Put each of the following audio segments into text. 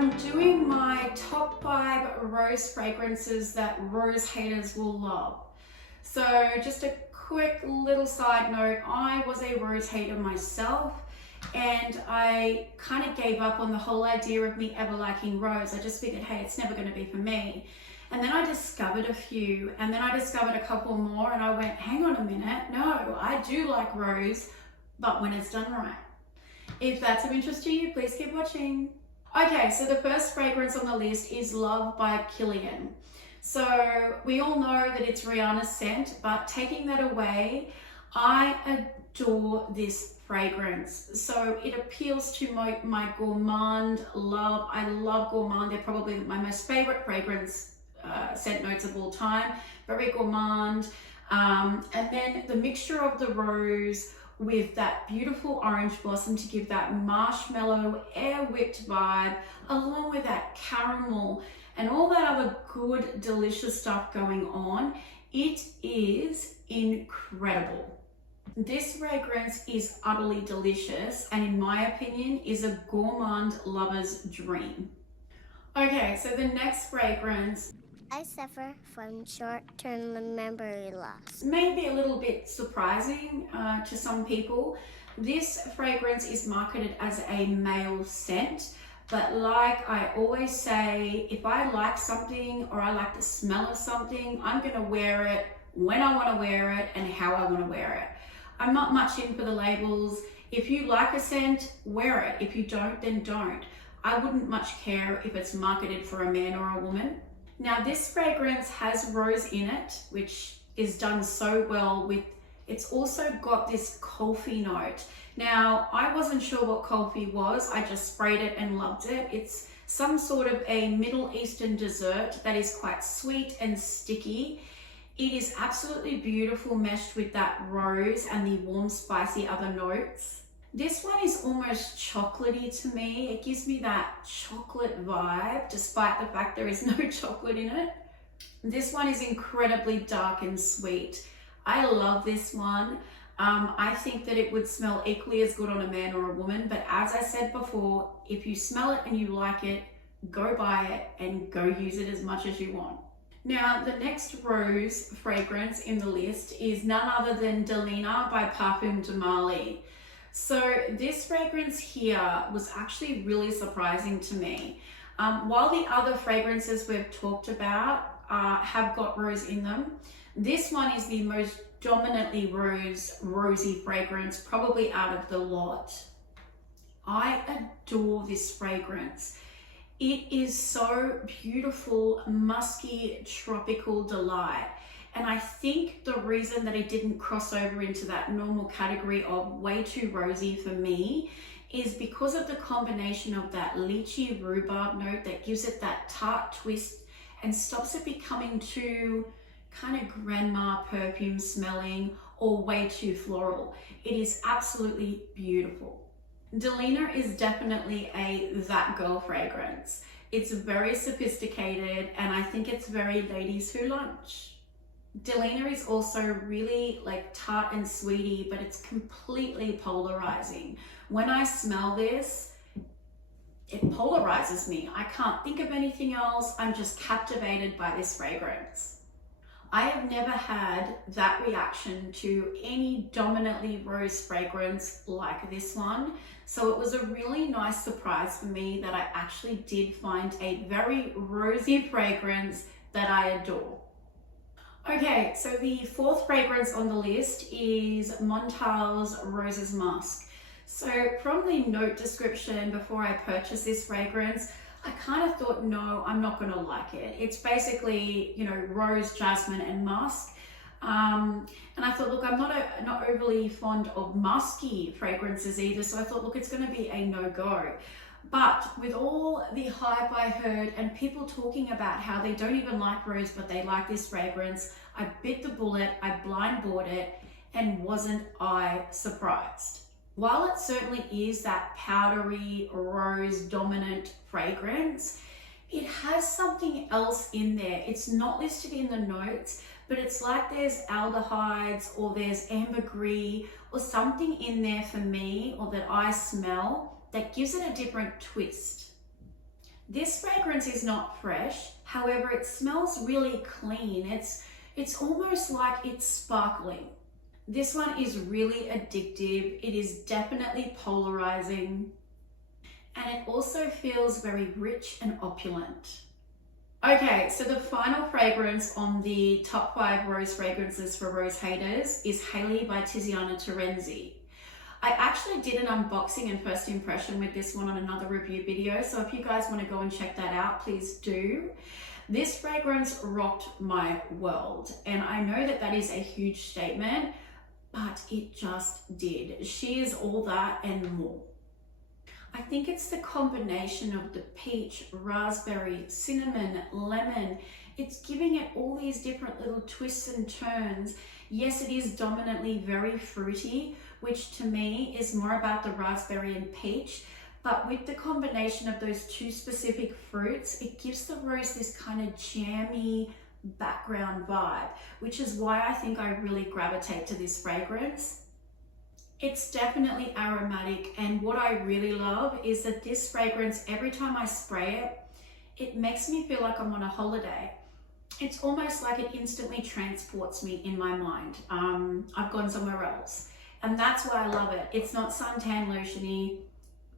I'm doing my top 5 rose fragrances that rose haters will love. So just a quick little side note, I was a rose hater myself and I kind of gave up on the whole idea of me ever liking rose. I just figured, hey, it's never going to be for me. And then I discovered a few, and then I discovered a couple more, and I went, hang on a minute, no, I do like rose, but when it's done right. If that's of interest to you, please keep watching. Okay, so the first fragrance on the list is Love by Killian. So we all know that it's Rihanna's scent, but taking that away, I adore this fragrance. So it appeals to my gourmand love. I love gourmand. They're probably my most favorite fragrance scent notes of all time. Very gourmand. And then the mixture of the rose with that beautiful orange blossom to give that marshmallow air whipped vibe, along with that caramel and all that other good delicious stuff going on. It is incredible. This fragrance is utterly delicious and in my opinion is a gourmand lover's dream. Okay, so the next fragrance, I suffer from short-term memory loss. Maybe a little bit surprising to some people. This fragrance is marketed as a male scent, but like I always say, if I like something or I like the smell of something, I'm gonna wear it when I wanna wear it and how I wanna wear it. I'm not much in for the labels. If you like a scent, wear it. If you don't, then don't. I wouldn't much care if it's marketed for a man or a woman. Now this fragrance has rose in it, which is done so well with, it's also got this coffee note. Now I wasn't sure what coffee was, I just sprayed it and loved it. It's some sort of a Middle Eastern dessert that is quite sweet and sticky. It is absolutely beautiful meshed with that rose and the warm spicy other notes. This one is almost chocolatey to me. It gives me that chocolate vibe, despite the fact there is no chocolate in it. This one is incredibly dark and sweet. I love this one. I think that it would smell equally as good on a man or a woman, but as I said before, if you smell it and you like it, go buy it and go use it as much as you want. Now, the next rose fragrance in the list is none other than Delena by Parfum de Marly. So this fragrance here was actually really surprising to me. While the other fragrances we've talked about have got rose in them, this one is the most dominantly rosy fragrance probably out of the lot. I adore this fragrance. It is so beautiful, musky, tropical delight. And I think the reason that it didn't cross over into that normal category of way too rosy for me is because of the combination of that lychee rhubarb note that gives it that tart twist and stops it becoming too kind of grandma perfume smelling or way too floral. It is absolutely beautiful. Delena is definitely a that girl fragrance. It's very sophisticated and I think it's very ladies who lunch. Delena is also really like tart and sweety, but it's completely polarizing. When I smell this, it polarizes me. I can't think of anything else. I'm just captivated by this fragrance. I have never had that reaction to any dominantly rose fragrance like this one. So it was a really nice surprise for me that I actually did find a very rosy fragrance that I adore. Okay, so the fourth fragrance on the list is Montblanc's Roses Musk. So from the note description before I purchased this fragrance, I kind of thought, no, I'm not gonna like it. It's basically, you know, rose, jasmine, and musk. And I thought, look, I'm not overly fond of musky fragrances either, so I thought, look, it's gonna be a no-go. But with all the hype I heard and people talking about how they don't even like rose, but they like this fragrance, I bit the bullet, I blind bought it, and wasn't I surprised. While it certainly is that powdery rose dominant fragrance, it has something else in there. It's not listed in the notes, but it's like there's aldehydes or there's ambergris or something in there for me or that I smell that gives it a different twist. This fragrance is not fresh, however, it smells really clean. It's almost like it's sparkling. This one is really addictive. It is definitely polarizing, and it also feels very rich and opulent. Okay, so the final fragrance on the top 5 rose fragrances for rose haters is Hailey by Tiziana Turenzi. I actually did an unboxing and first impression with this one on another review video, so if you guys want to go and check that out, please do. This fragrance rocked my world, and I know that that is a huge statement, but it just did. She is all that and more. I think it's the combination of the peach, raspberry, cinnamon, lemon. It's giving it all these different little twists and turns. Yes, it is dominantly very fruity, which to me is more about the raspberry and peach. But with the combination of those two specific fruits, it gives the rose this kind of jammy background vibe, which is why I think I really gravitate to this fragrance. It's definitely aromatic, and what I really love is that this fragrance, every time I spray it, it makes me feel like I'm on a holiday. It's almost like it instantly transports me in my mind. I've gone somewhere else, and that's why I love it. It's not suntan lotion-y,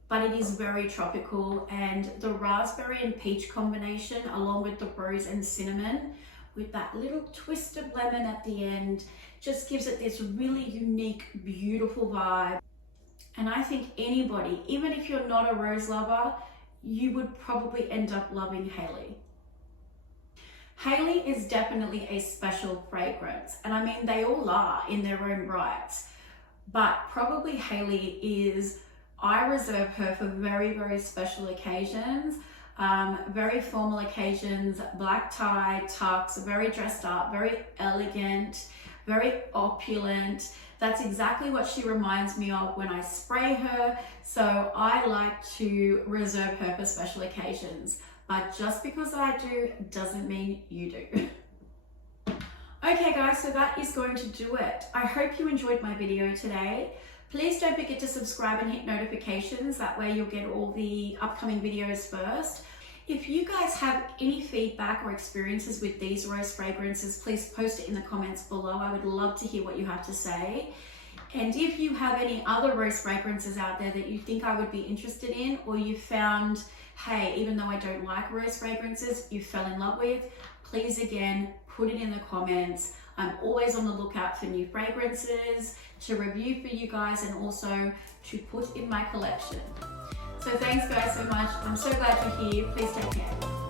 but it is very tropical, and the raspberry and peach combination along with the rose and cinnamon with that little twist of lemon at the end just gives it this really unique, beautiful vibe. And I think anybody, even if you're not a rose lover, you would probably end up loving Hailey. Hailey is definitely a special fragrance, and I mean they all are in their own rights, but probably Hailey is, I reserve her for very, very special occasions. Very formal occasions, black tie, tux, very dressed up, very elegant, very opulent. That's exactly what she reminds me of when I spray her. So I like to reserve her for special occasions. But just because I do doesn't mean you do. Okay guys, so that is going to do it. I hope you enjoyed my video today. Please don't forget to subscribe and hit notifications. That way you'll get all the upcoming videos first. If you guys have any feedback or experiences with these rose fragrances, please post it in the comments below. I would love to hear what you have to say. And if you have any other rose fragrances out there that you think I would be interested in, or you found, hey, even though I don't like rose fragrances, you fell in love with, please again, put it in the comments. I'm always on the lookout for new fragrances to review for you guys and also to put in my collection. So thanks guys so much. I'm so glad you're here. Please take care.